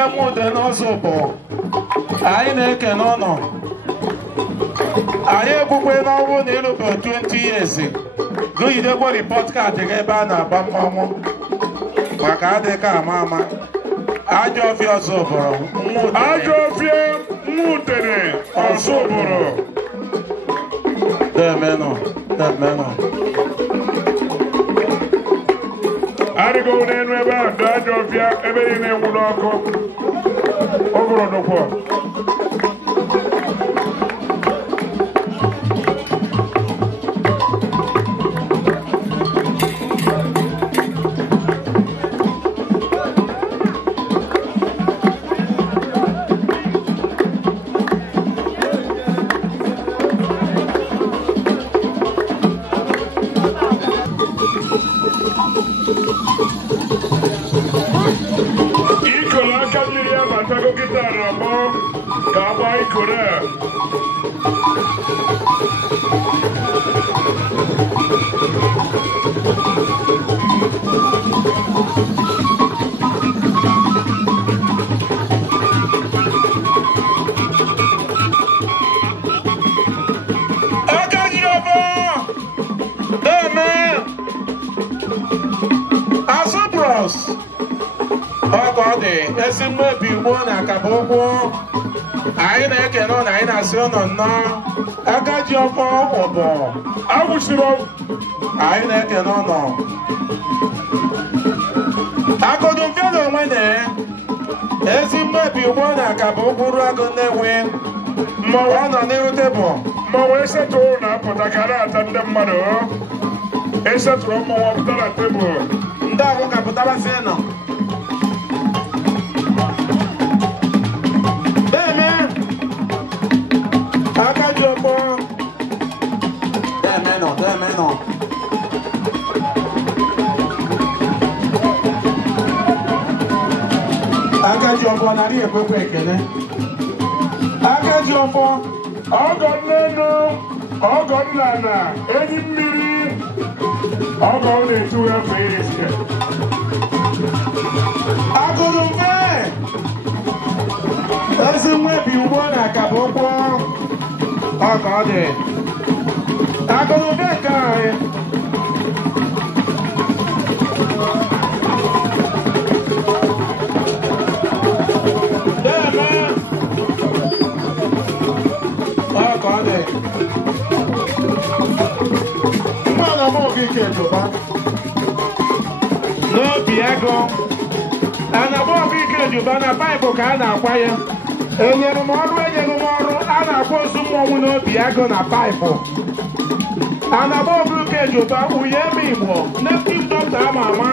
Ajamude n'Ozobo anyị na-ekene ọnọ anyị ekwukwe n'ọnwụ na ịrụbe 20 years gụgidekwa report card gị ebe a na-agba mmọnwụ maka adịka ama Ajọfịa Ọzọbụrụ Ajọfịa Nwutere Ọzọbụrụ demenụ arịgo n'elu ebe ahụ dị Ajọfịa ebe niile enwu n'ọkụ ọgụrụ nụkwọ ezi mmebi ugbo na akaba ụkwụ anyị na-ekene na anyị na-asị ụnọ nnọọ Agaji Ọfọ ụbọ agwụsiri anyị na-ekene ụnọ akụdụmfe na onwe na ezi mmebi ugbo na akaba ụkwụ ruo agụ Nnewi mmọnwụ ọ nọ n'iru tebụl mmọnwụ esetụrụ na-apụta karịa ata ndị mmadụ esetụrụ mmọnwụ ọpụta na tebụl ndị ọgụ ka pụtabasị nọ Agaji Ọfọ demenọ Agaji Ọfọ narị ekwekwe ekele Agaji Ọfọ ọgọ nnenu ọgọ nnana enyi mmiri ọgọ na-etu efe isi Akụdụmfe ezi mmebi ugbo na akaba ụkwụ ọka ọ dị Akụdụmfe nke anyị deme ọka ọ dị mmadụ ọmụgike jụba n'obi ego Anabọgike jụba na paịpụ ka a na-akwa ya enyere m ọrụ a na-akwa ozu mmọnwụ n'obi agụ na paịpụ Anabọgike jụba uye eme Igbo native doctor ama ama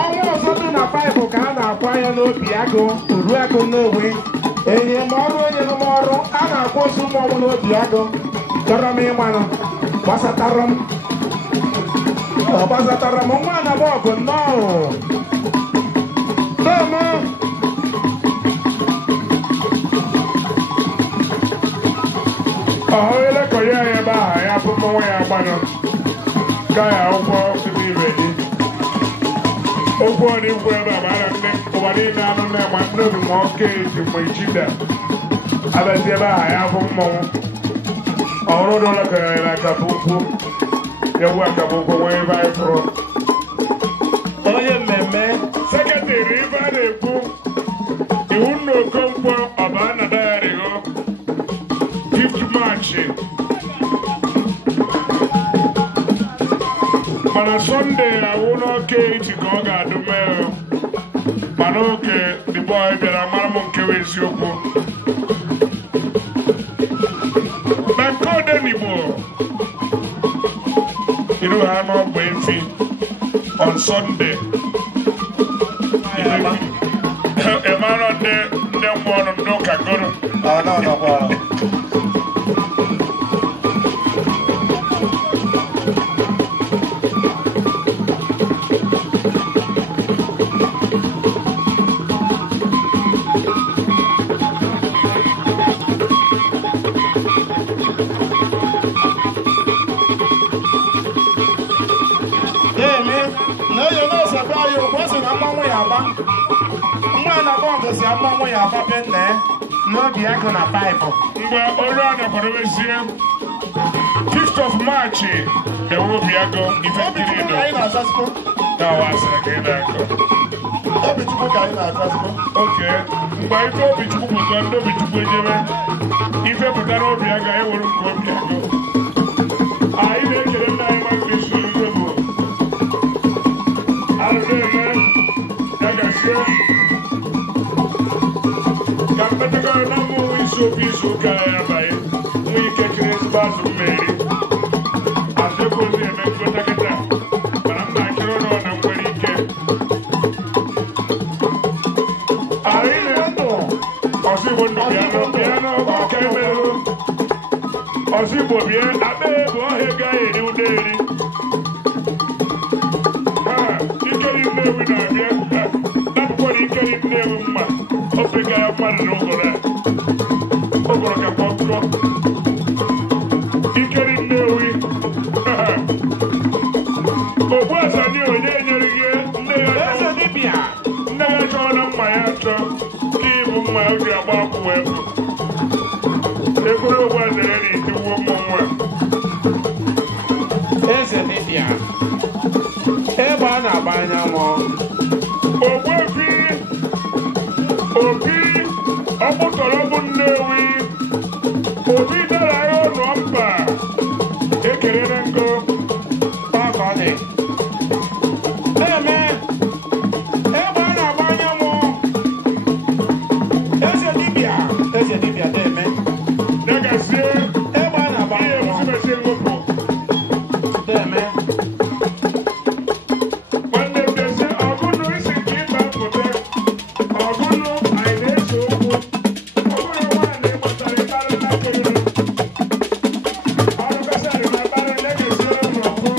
ọnwa ọzọ dị na paịpụ ka a na-akwa ya n'obi agụ Uruagụ Nnewi enyere m ọrụ a na-akwa ozu mmọnwụ n'obi agụ chọrọ m ịmanụ gbasatara m nwa Anabọgụ nnọọ ọhụrụ ka ya ebe ahụ ya bụ mmọnwụ ya gbanụ ka ya ụgwọ site ibe dị okwu ọ dị ukwu ebe a mara nne ụwa niile anụ nne ma ndị obi ma oke ezi mgbe ichida abịazi ebe ahụ ya bụ mmọnwụ ọhụrụ dọla ka ya na akaba ukwu ya bụ akaba ukwu nwee ebe anyị fụrụ onye mmemme sekretịrị ibe a na-ekwu iwu nna Okonkwo ọba na dayarigo gift match mana Sọnde awụ n'oke iti ka ọ ga-adụ mee mana oge the boy bịara mara m nkewa eziokwu na nke Odenigbo iru ha n'ọgba efi on Sunday Emmanuel ndị nwa ọrụ ndị ụka goro na bọọdụ si amụmụ ya ababe nne n'obi agụ na baịbụl. Mgbe olu a na-akwadobezie 5th of March ewu Obiago ife nkiri Obichukwu do. ka anyị na-asasịkwa. Dawa asịrị ka ị na-akọ. Obichukwu ka anyị na-asasịkwa. Oke, mgbe ife Obichukwu pụta ndị Obichukwu ejebe ife pụtara Obiago anyị were nke Obiago. Anyị na-ekele nna anyị Magnus Ugwu Arụeme ya gasie ka mmetakọrọ na mmụọ isi obi izu ụka ya abanye nwee ike chiri ezigbo azụ mmeri azụekwuzi eme nkọtakịta mana m na-achịrị ụlọ na nwere ike anyị na-ndụ ọzigbo ndụ bịa n'ọka emerụ ọzigbo bịa akpa ebe ọhịa gaghị eri ụda eri ikeri Nnewi na-abịa napụkwara ikeri Nnewi mma opega ya mmadụ n'ụgọrọ a ụgọrọ ka kpọkụrọ ikeri Nnewi ogbu asani onye nyere gị nne ya chọrọ na mma ya chọ ka ịbụ mma ya ji agba akwụ wee bụ ekwere ogbu azere na itiwuo mmọnwụ a Eze dibịa ebe a na-agba anyanwụ. Ogbuefi Obi ọkpụtọrọ bụ Nnewi Obi dara ya ụlọ mba ekelere ngo Papa dị. Na-eme ebe a na-agba anyanwụ. Eze dibịa na-eme negazie ebe a na-agba ihe anyanwụ. mụsibesi ngụpụ Na-eme nwanne m dezie ọgụnụ isi nke ịba pụta ọgụnụ anyị na-ese okwu ọgụnụ nwaanyị ịgbasara ịkparị na kere ọrụ kasarị na kparị na-egesiere m n'ọkụ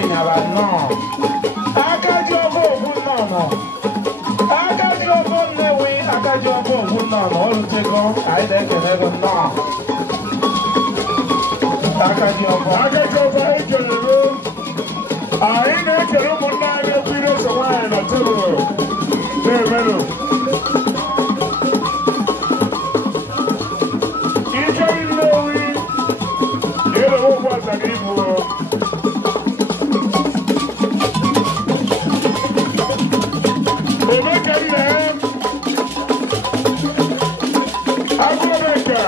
ịnyaba nnọọ akaji ọbụ ogwu nnọọ akaji ọbụ Nnewi akaji ọbụ ogwu nnọọ olutego anyị na-ekele gị nnọọ akaji ọbụ anyị na-ekele ụmụnne anyị na-ekwu ire so nwaanyị na tebụl na-emenụ ike Nnewi na-ele okwu ọzara ibu Omeka nne agụ Omeka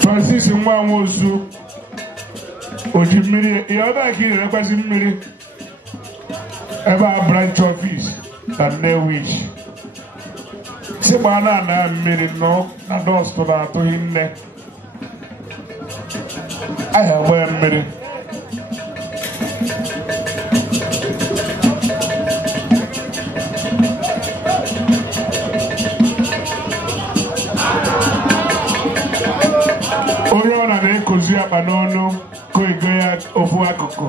Francis Nwanwosu oji mmiri ihe ọba ka ị na-erekwasị mmiri ebe a branch office na Nnewi si gbaa na mmiri nọ na dọstụ na-atụghị nne ahịa gbaa mmiri Oriọna na-ekozi akpa n'ọnụ ka ego ya ofu akụkụ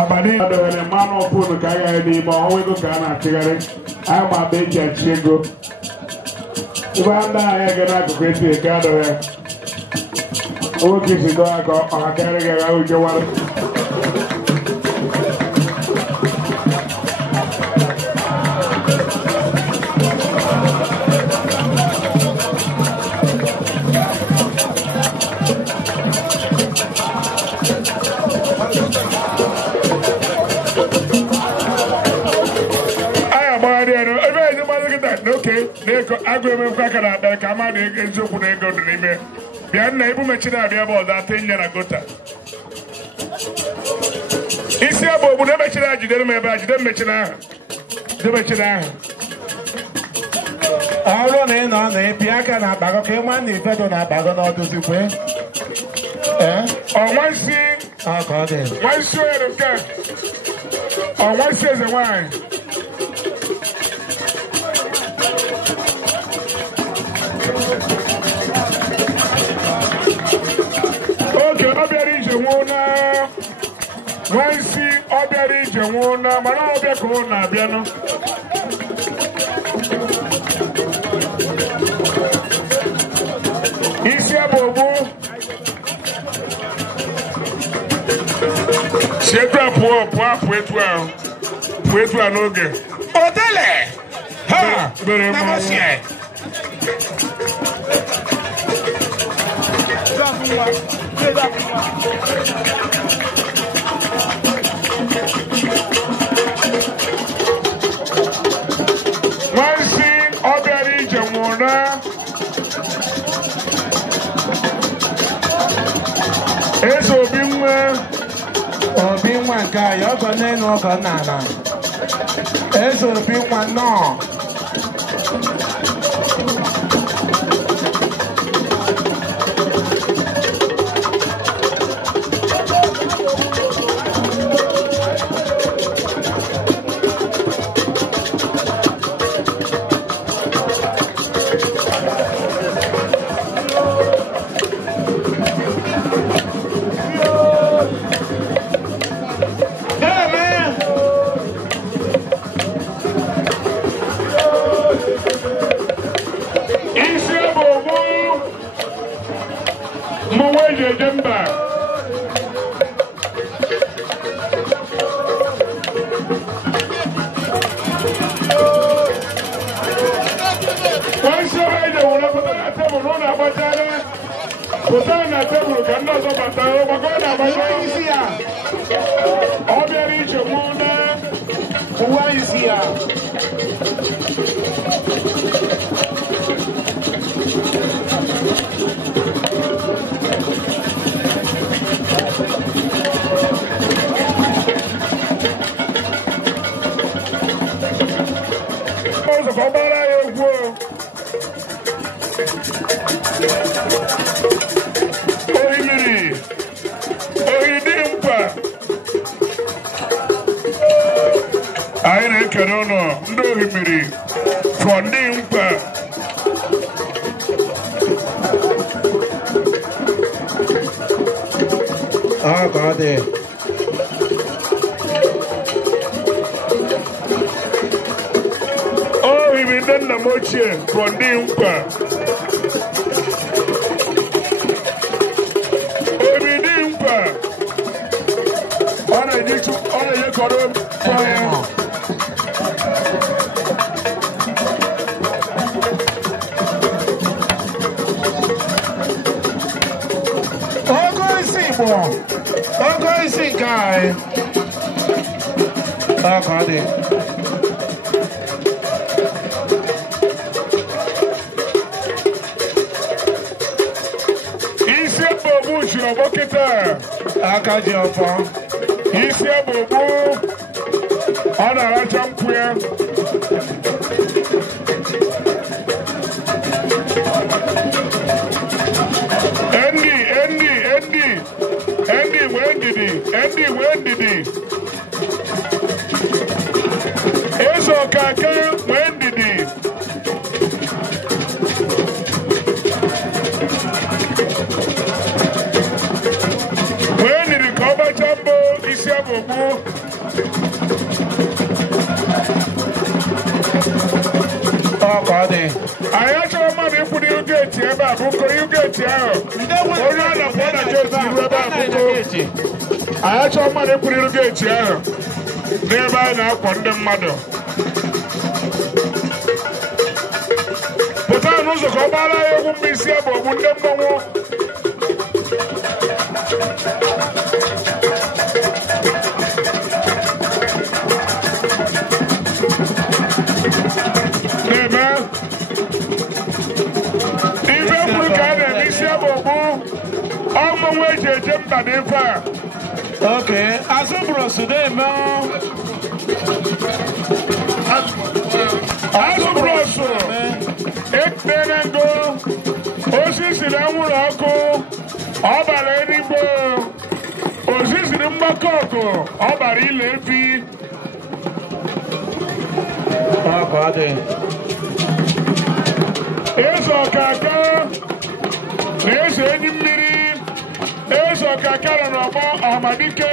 abalị adọwere mmanụ ọpụnụ ka agaghị n'ime ọnwa ego ka a na-achịgharị anyị ma be eji achị ego ebe ndị ahịa ga n'akụkụ esi eke adọwe nwoke si dọọ aka ọha karị gara ujewara n'ego agụ emekwa aka na-akpere ka ama na ego eziokwu na ego dị n'ime bịa nna ibu mechiri abịa bụ ọzọ atụ nye na gota isi abụ ogbu na emechiri a jidere m ebe a jide mmechiri ahụ ọrụ na ị nọ na epi aka na akpago ka ịma na ifedo na akpago n'ọdụzikwe ọnwansi onye nke ọnwansi eze nwanyị oge ọ bịara ije nwụọ na nwansi ọ bịara ije nwụọ na mana ọ bịa ka ọ na-abịanụ isi abụ ogbu si etu a pụọ etu a n'oge Odele ha bere mmanwụ nwansi ọ bịara ije nwụrụ na eze obi nwa nke anyị ọgọ n'elu ọgọ n'ala eze obi nwa nnọọ mmanwụ eji mba Putana na tebụl ka ndị ọzọ batara ọgbakọ na-agbata isi ya ọ bịara iche mụ na uwe isi ya ọzọ ka ọ gbara ya egwu anyị na-ekele ụlọ ndị ohimiri fọ ndị mkpa ohimiri ndị nna m ochie fọ ndị mkpa ohimiri ndị mkpa ọ na-enyekọrọ fọ ya Ogo isi nke anyị ka ọ dị isi egbogbu chiri ọgbọ kịta aka ji ọfọ isi egbogbu ọ na-aracha nkwụ ya Endi wendidi Eso kaka wendidi Wendidi koba chambo isi abobu Ayacho mmadụ ikwụrụ ugeti ebe a bụko ugeti ahụ onye a na-apụ na geti iru ebe a bụko Ayacho mmadụ ikwụrụ ugeti ahụ n'ebe a na-akwọ ndị mmadụ pụta n'ụzọ ka ọ gbara ya egwu mgbe isi bụ ogbu ndị mmanwụ Okay, Azubros today, man. Azubros, Ekbenango, Osisilamurako, Obalenibo, Osisimbakoko, Obari Levi. Oh, God. Eso Kaka, Eso Enimiri. Eso kakara n'ọgbọ Ọhamadike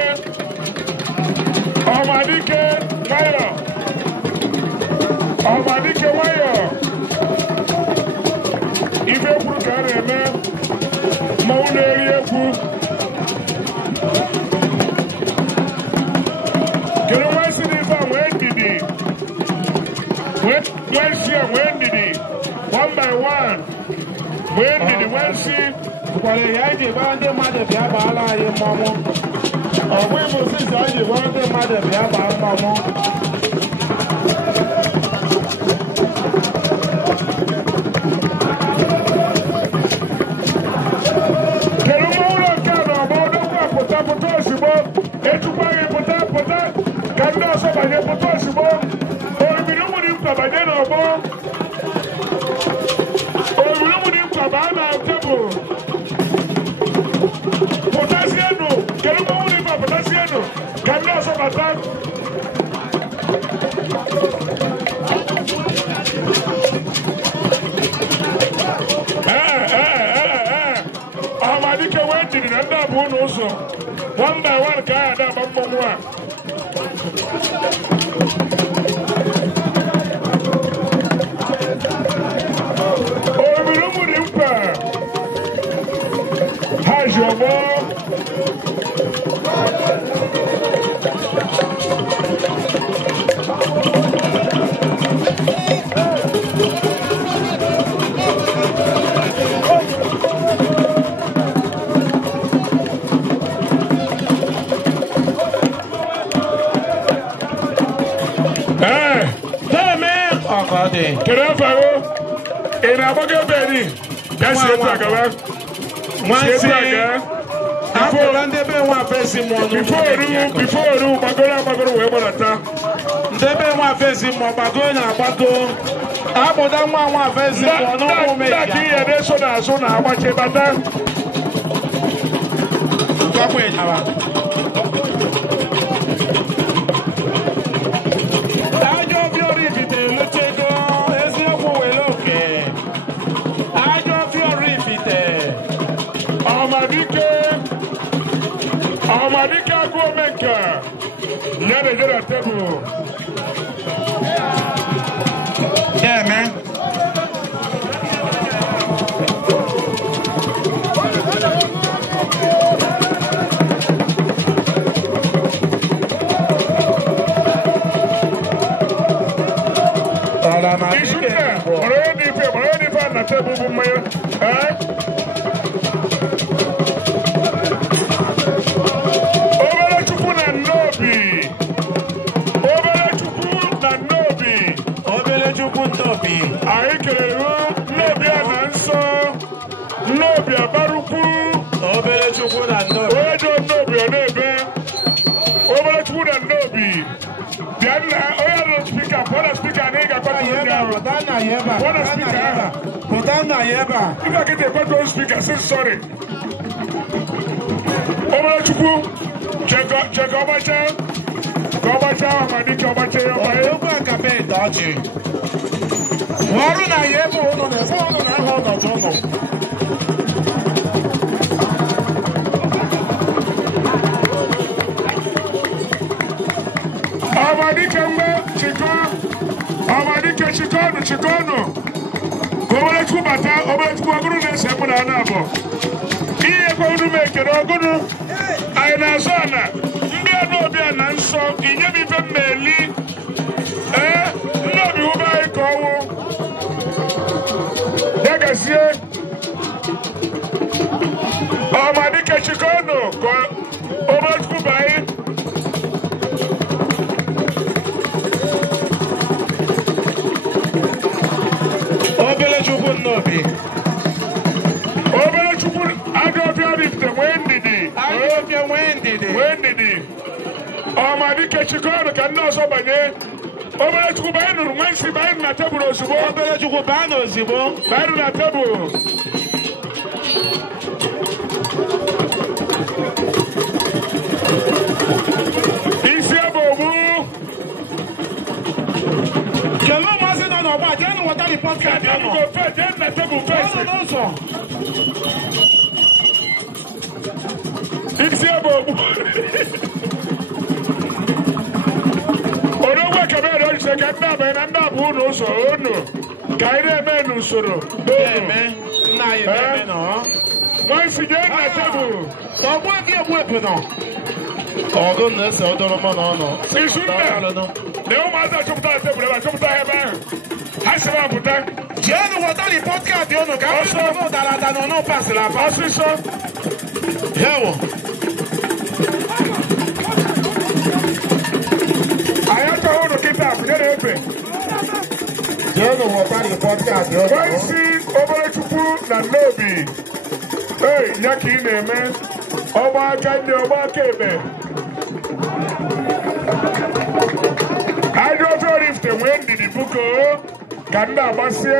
nwayọ Ọhamadike nwayọ ife kwuru ka a na-eme mmanwụ na-eri ekwu kedu nwansi n'ife a nwee ndidi nwansi a nwee ndidi one by one nwee ndidi nwansi kwale ya ji ba ndị mmadụ bịa baala anyị mmọnwụ ọ bụ ịbụ sisi a ji ba ndị mmadụ bịa baa mmọnwụ kedu mmọnwụ nke a na ọgbọ odogwu pụta ozugbo etukwa gị pụta ka ndị ọzọ banye pụta ozugbo oribiri ụmụdị mkpa banye n'ọgbọ oribiri ụmụdị mkpa baa na tebụl Potasiano, quero uma única Potasiano, cadê a sua batata? Amadike went in and up one also. One by one, guy, that one. Oh, we don't want him. Kedu afọ ahụ? Ị na-agbago ebe ni? Ya si etu agaba. Nwansi afọla ndị be nwa afesi mmụọ n'ụlọ. Before gbagoro wee gbadata. Ndị be nwa afesi mmụọ gbagoro na-agbago. Abụda nwa afesi mmụọ n'ụmụ meji. Ndị ka ihe na-eso n'azụ na-agbachi bata. Nkọkwa ịnyaba. Ajọ obi Oraifite elutego eziokwu were oke. Ajọ obi Oraifite. Ọmadike agụ omenka. Ya na-eje na tebụl. Yeah, man. Na tebụl bụ mmanya. Obere Chukwu na Nnobi. Anyị kelere Nnobi a na nsọ. Nnobi abarukwu. Obere Chukwu na Nnobi. Onye jụọ Nnobi ọ na-ebe. Obere Chukwu na Nnobi. Bịa nna onye nọ spika pụọ na spika na ị ga-akpata onye ahụ. Pụọ na spika ahụ. Ị ga-akịta ekweta onye spika sị sọrị. Obere Chukwu cheka ọgbacha. Ka ọgbacha ahụ ma dịka ọgbacha ya ọgbacha. Okwu akabe ịda ọchị. Ọrụ na ya ebe ụnụ na-ebe ụnụ na ahụ ọnọdụ ụnụ. Ọmadike mgbe chikọnụ. Ka Obere Chukwu bata, Obere Chukwu ọgụrụ na-ese mụ na anụ abụọ. Ihe ekwe unu m ekere ọgụrụ. Anyị na-azụ ana. Ndị Nnobi a na nsọ inye m ife mmeli. Nnobi hụba anyị ka ọnwụ. Ya gazie. Ọmadike chikọnụ ka Obere Chukwu banye. Obere Chukwu Nnobi. Obere Chukwu Ajọfia Oraifite nwee ndidi. Ọmadike chikọnụ ka ndị ọzọ banye. Obere Chukwu banye nụrụ nwansi banye na tebụl ozugbo. Obere Chukwu baa n'ozigbo. Banye na tebụl. Isi ebe ogbu. Kelee ụmụazị nọ n'ọgba jee nụ wọta ripọt kaadị ọnụ. Jee na tebụl fesi. Ọnụ n'ụzọ. Isi ebe ogbu. Odogwu ekebe edochise ka ndị abanye na ndị abụ ụlọ ụzọ unu ka anyị na-eme n'usoro Nna anyị na-eme nọ. nwansi jee na tebụl. Ọgbu ebu nọ. Ọgụ na-ese ọdọrọ mọ n'ọnụ. Isu nna na ụmụazị achọpụta na tebụl ebe achọpụta ebe ahụ. Ha si na apụta. Jee nụ wọta ripọt kaadị ọnụ ka ndị ọnụ dara ada n'ọnụ pasịrị apa. Ọsịsọ. Hewo. Anyị achọghị ụnụ kịta bunye na-efe. Jee nụ wọta ripọt kaadị ọnụ. Nwansi Obere Chukwu na Nnobi. Ya ka ị na-eme. Ọgba aka ndị ọgba aka ebe. Ajọfia Oraifite nwee ndidi buko ka ndị agbasie.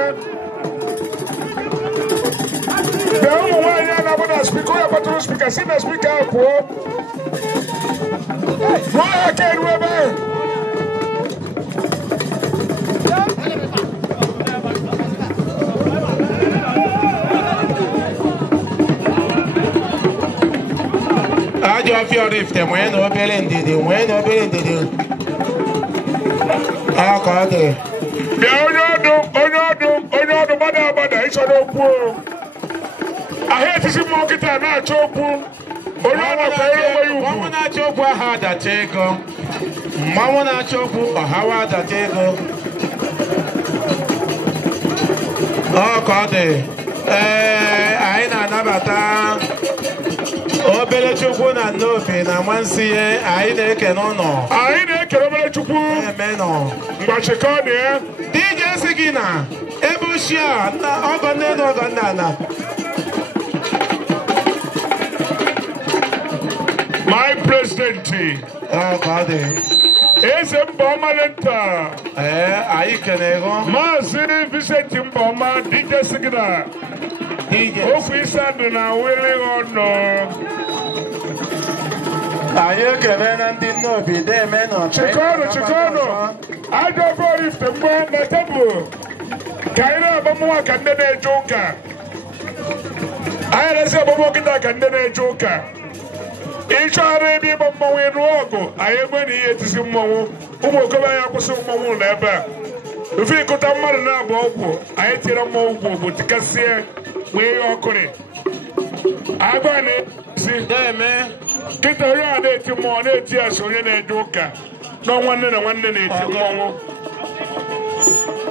Bịa ụmụ nwaanyị a na-abụ na spika onye kpatụrụ spika si na spika ahụ pụọ. Nwa ya ka eru ebe ahụ. Ajọfia Oraifite nwee na obere ndidi. Aka ọ dị. Bịa onye ọdụ gbada ịchọrọ okwu o. Ahụ etisi mmụọ nkịta na-achọ okwu. Onye ọdụ kwere onwe ya ugwu. Mmanwụ na-achọ okwu ahụ adacha ego. Mmanwụ na-achọ okwu ọhawa adacha ego. Ọ ka ọ dị. Anyị na-anabata obere chukwu na Nnobi na Nwansi anyị na-ekene ụnọ. Anyị na-ekele obere chukwu. Emenọ. Mgbachikọ dị ya. DJ si gị na ebe ochie a ọgọ nne na ọgọ nna na. My president. Ka ọ dị. Eze Mboma Lenta. Anyị kenego. Maazị Vincent Mboma DJ Sigida. Okwu isa dị na wele ọnụ. Anyị ekele na ndị Nnobi na-eme nọ. Chikọnụ. Ajọ bọọlụ ifte mgbe na tebụl. Ka anyị na-agba mmụọ ka ndị na-eje ụka. Anyị na-esi agbamọ kịta ka ndị na-eje ụka. Ịchọghara ebe ịgba mmọnwụ ịnụ ọgụ anyị egbe na ihe etisi mmọnwụ ụmụ okorobịa anyị akwụsị mmọnwụ n'ebe a ofe ịkụta mmadụ na-agba ọgwụ anyị tiri mmọnwụ gwụ tikasịa ma ihe ọkụrị agba na-esi kịta onye a na-eti mmọnwụ na-eti asị onye na-eje ụka na nwanne na nwanne na-eti mmọnwụ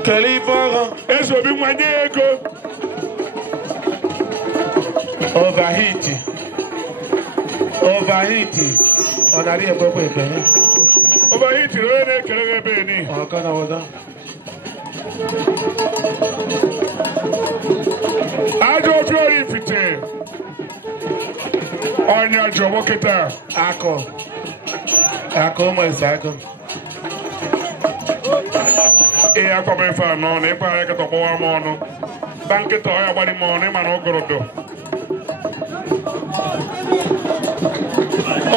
kelee ife ọrụ eze obi nwanye ego overheat ọ narị ekwekwe ekele overheat onye na-ekele gị ebe ni ọka na wọda ajọ obi ori ifite ọnya jọgbọ kịta akụ ụmụ eze akụ ihe akwaba ife anọ na ịkpa ara kịta ọgbọwa m ọnụ ba nkịta ọya gbari m ọnụ ịma na ọgụrụdụ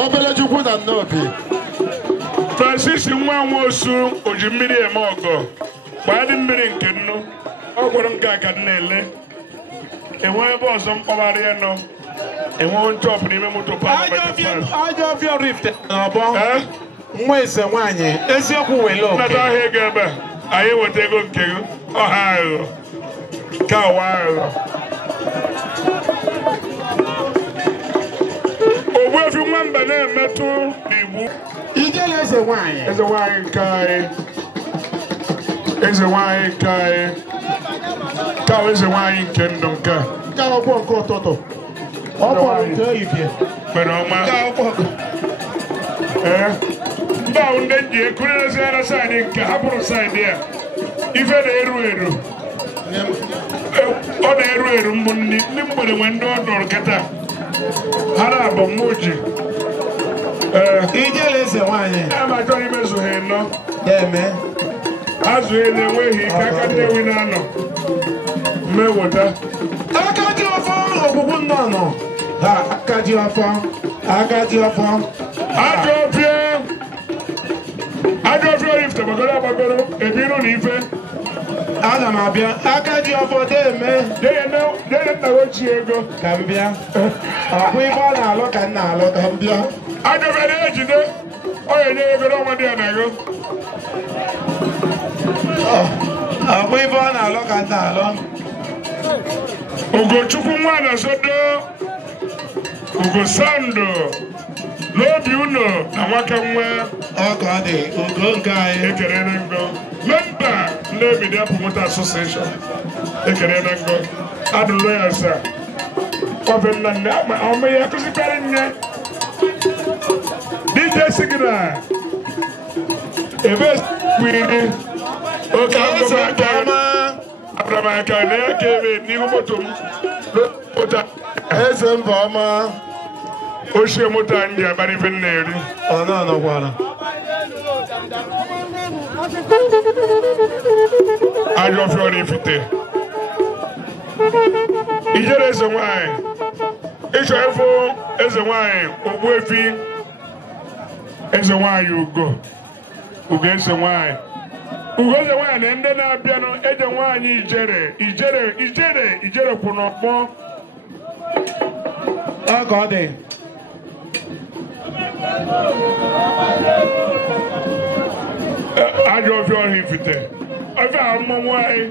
obere chukwu na Nnobi Francis nwa nwosu oji mmiri eme ọgọ gbaa dị mmiri nke nnu ọ gwara nke a ka m na-ele enwe ebe ọzọ mkpọgharị ya nọ enwe nchọpụ n'ime moto ajọ ọbịa rift n'ọbọ nwa eze nwaanyị eziokwu wele oke nnata ahịa ego ebe a anyị weta ego nke gị ọha aghụghọ ka ụwa aghụghọ Ogbuefi nwamba na-emetụ n'igbu ijele eze nwaanyị eze nwaanyị nke anyị eze nwaanyị nke anyị ka eze nwaanyị nke ndụ nke ka ọkwọ nke ụtụtụ ọkwọ nke ehihie mere ọma ndị ahụ ndị nji ekurezigara saịdị nke hapụrụ saịdị a ife na-eru eru ọ na-eru eru mbụ ndị mgbede nwe ndị ọ dọrọ kịta ha na-abụ mmuji ijele eze nwaanyị ama chọrọ imezughị nnọ na-eme azụghị na-enweghị ike aka ndị ewi na-anọ mmewota aka dị ọfọ ogbugbu nnọnọ ha aka dị ọfọ ajọ ọfịa orifte gbagoro agbagoro ebiru na ife ana m abịa aka dị ọfọ na-eme dee nna ochie ego ka m bịa ọkwa ife ọ na-alụ ka m na-alụ ka m bịa ajọ ọfịa na-ejide ọ ga-enye ego n'ọnwa dị ya na ego ọkwa ife ọ na-alụ ka m na-alụ Ugochukwu nwa na sodo Ugo Sando n'obi ụlọ na nwaka nwa ọka dị ugo nke anyị ekere na ngo memba ndị Media Promoter Association ekere na ngo adụlụ ya sa ọbụ nna nne ọmụ ya kụzikarị nne DJ Sigida ebe kwiri oke agụmaka abramaka na ya ka ebe n'ihu moto m n'ụta eze mba ọma ochie moto ndị abalị ife na-eri ọ na-anọkwara ajọ ọfịa ọrụ ifite ijere eze nwanyị ịchọ ịfụ eze nwanyị Ogbuefi eze nwanyị ugo eze nwanyị eze nwanyị na ndị na-abịanụ eze nwanyị ijere kwụ n'ọkpọ ọka ọ dị ajọ ọfịa ọrụ ifite ọfịa mmọnwụ anyị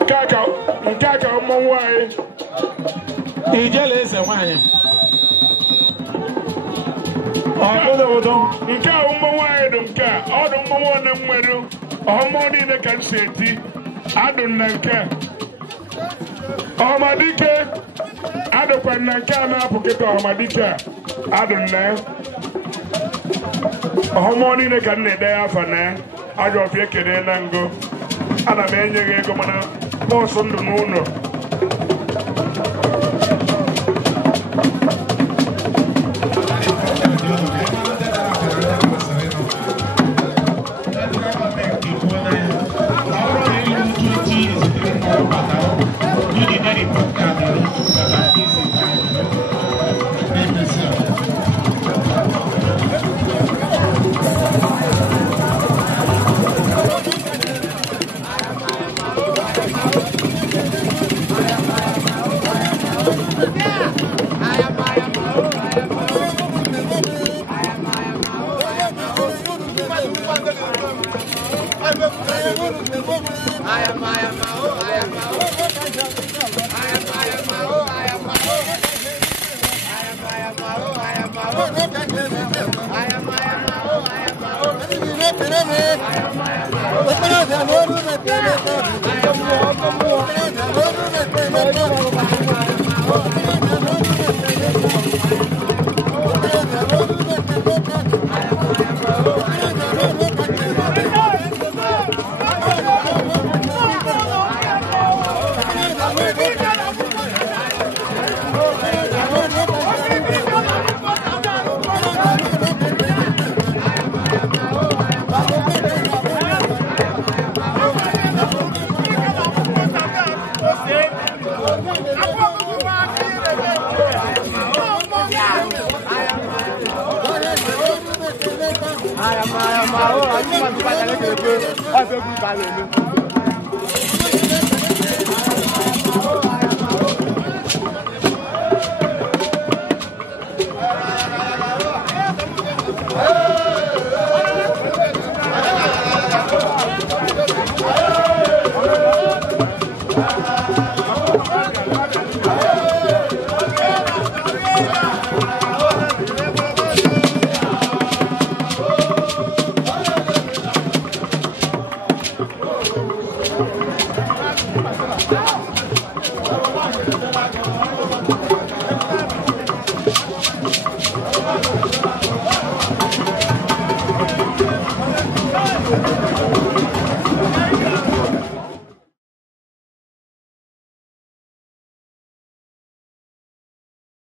nke a ka mmọnwụ anyị ijele eze nwaanyị nke a mmọnwụ anyị dị nke a ọ dị mmọnwụ one nwere ọmụmụ niile ka m si eti adụ na nke ọmadike adụkwa na nke a na-apụ kịta ọhamadike a adụ nne ọhụmọ niile ka m na-ede ya afa na ajọ ọfịa ekene na ngo ana m enye gị ego mana bọọsụ ndụ n'ụlọ I am